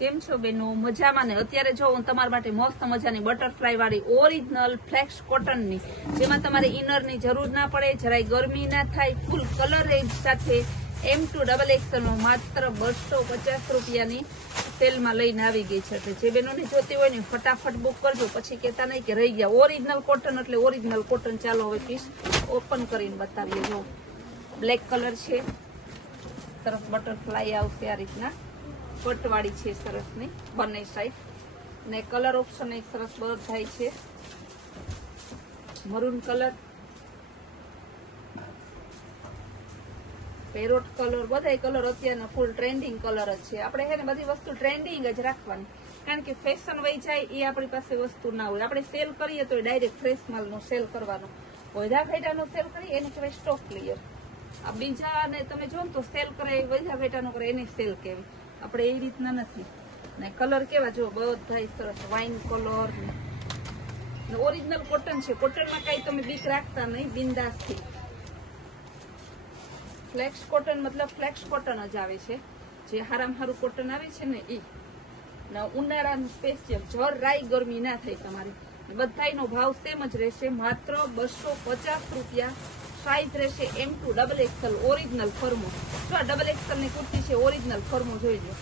કેમ છો બેનો? મજામાં ને? અત્યારે જો હું તમારા માટે મસ્ત મજાની બટરફ્લાય વાળી ઓરિજિનલ ફ્લેક્સ કોટન ની, જેમાં તમારે ઇનર ની જરૂર ના પડે, જરાય ગરમી ના થાય, ફૂલ કલર રેન્જ સાથે M2 XXL માં માત્ર 250 રૂપિયાની સેલમાં લઈને આવી ગઈ છે. એટલે જે બેનોને જોતી હોય ને ફટાફટ બુક કરજો, પછી કહેતા નહીં કે રહી ગયા. ઓરિજિનલ કોટન એટલે ઓરિજિનલ કોટન. ચાલો હવે પીસ ઓપન કરીને બતાવીએ. જો બ્લેક કલર છે, સરસ બટરફ્લાય આવશે આ રીતના, પટવાળી છે સરસ ની બંને સાઈડ, ને કલર ઓપ્શન એક સરસ બધાય છે. મરૂન કલર, પેરોટ કલર, બધાય કલર અત્યારના ફૂલ ટ્રેન્ડિંગ કલર જ છે. આપણે છે ને બધી વસ્તુ ટ્રેન્ડિંગ જ રાખવાની, કારણ કે ફેશન વહી જાય એ આપણી પાસે વસ્તુ ના હોય. આપણે સેલ કરીએ તો ડાયરેક્ટ ફ્રેશ માલનો સેલ કરવાનો, વધા ઘેટાનો સેલ કરીએ એને કહેવાય સ્ટોક ક્લિયર. આ બીજા ને તમે જો ને તો સેલ કરે, વધા ઘેટાનો કરે એને સેલ કહેવાય. આપણે એ રીતના નથી. ને કલર કેવા જો બધા સરસ વાઇન કલર ને ઓરિજિનલ કોટન છે. કોટનમાં કઈ તમે બીક રાખતા નહીં, બિંદાસથી. ફ્લેક્સ કોટન મતલબ ફ્લેક્સ કોટન જ આવે છે, જે હારામાં હારું કોટન આવે છે ને ઈ. ને ઉનાળાનું સ્પેશિયલ, જર રાઈ ગરમી ના થાય તમારી. બધાયનો ભાવ સેમ જ રહેશે, માત્ર 250 રૂપિયા. સાઈઝ રહેશે M2 XXL ઓરિજિનલ ફર્મો. જો આ XXL ની કુર્તી છે ઓરિજિનલ ફર્મો જોઈ લો.